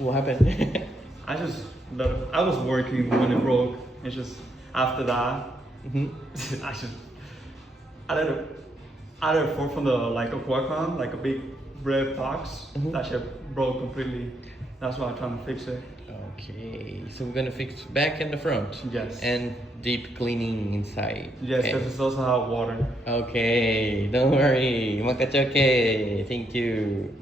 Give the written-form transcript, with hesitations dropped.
What happened? I was working when it broke. It's just after that, I let it fall from the like a Qualcomm, like a big red box. That shit broke completely. That's why I'm trying to fix it. Okay, so we're gonna fix back and the front. Yes. And deep cleaning inside. Yes, okay. because it's also hot water. Okay, don't worry. Makachoke. Thank you.